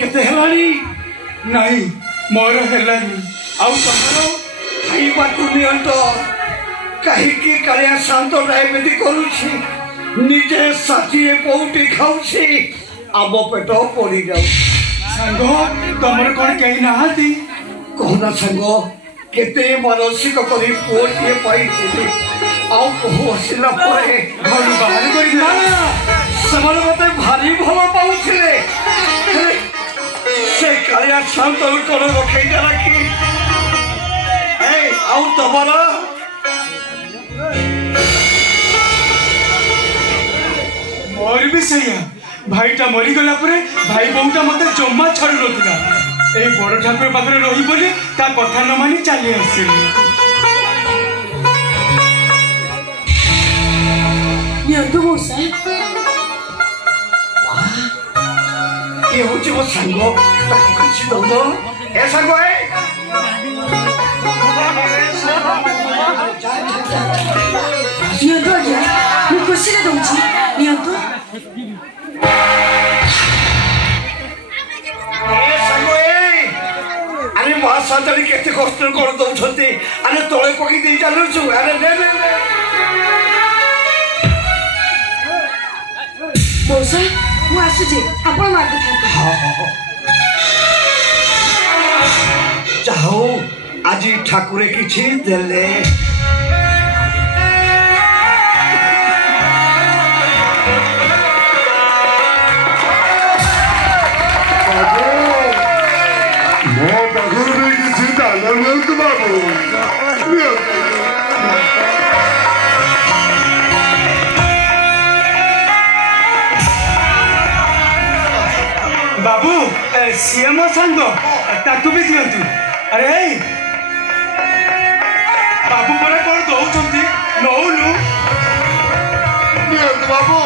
केते हेलानी नहीं मोर हेलानी आउ तमरो खाइबा कुनियंत कहीं कालिया शांत डायबिटी करुछि निजे साथी पौटी खाउछि आम पेट पड़ी जाऊ सांग तमर कौन कही नाहाती कहना सांग केते मानसिक करी पुओटिए पाइछि आउ कहू हसिला परे घर बाहर करी ना समान मते भारी भल पाउथिले से कालिया शांत कर रखे रखी आउ तमर मोर भी सही भाईटा मरीगला भाई बोटा मत जमा छाड़ू ना ए बड़ ठाकुर पाखे रही बोली ता कथा न मानी चली आसिली ये हूँ मो सांग किसी दौन ए सांग खुशी दौची अरे महासांताड़ी केते कष्ट कर दउछंती अरे तळे पकी दे चालुछु अरे दे दे बोसा मु आसुजे आपण मार्ग थाते चाहो आजी ठाकुरे किछि देले बाबू सीएम सांग ताकू भी दियंतु अरे बाबू पर कौन दौरान नौलु बाबू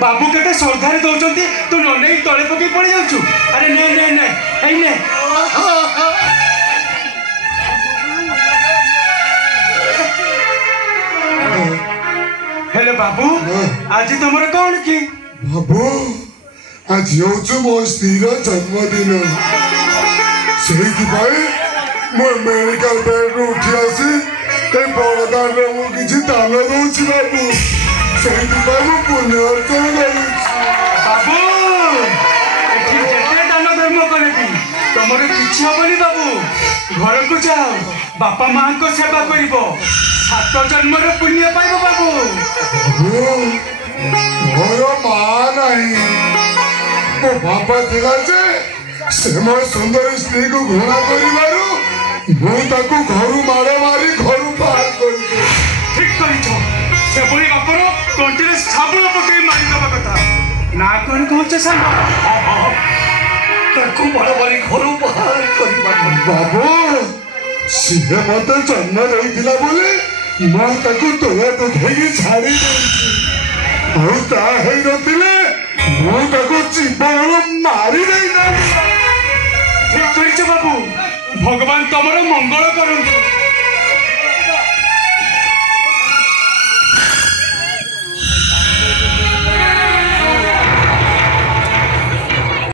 बाबू केते श्रद्धा दौरान तू न नहीं तले पकई पड़ी जाऊँ अरे ने ने ने ने हेलो बाबू आज तुमर कौन की बाबू आज हूँ मो स्त्रीर जन्मदिन से मेडिकल बेड रू उठी आसी बड़दान किसी दान दूसरी बाबू से पुण्य अर्जन बाबू जिते दान धर्म करे तुमर किसी हेनी बाबू घर को जाओ बापा माँ को सेवा कर 7 जन्मर पुण्य पाइब बाबू मोर माँ नहीं मो बापा थिला जे से मो सुंदर स्त्री को घृणा करिबारु मु घर मारे मारी घर बाहर कर ठीक कर से बोली बापर तंटीरे साबुन पकई मारी दबा कथा ना कौन कहचे सांग बड़ मारी घर बाहर कर बाबू सी मत जन्म रही बोली मैं तोला देखी छाड़ी नथिले जीवन मारी ठीक बाबू भगवान तुम मंगल करूँ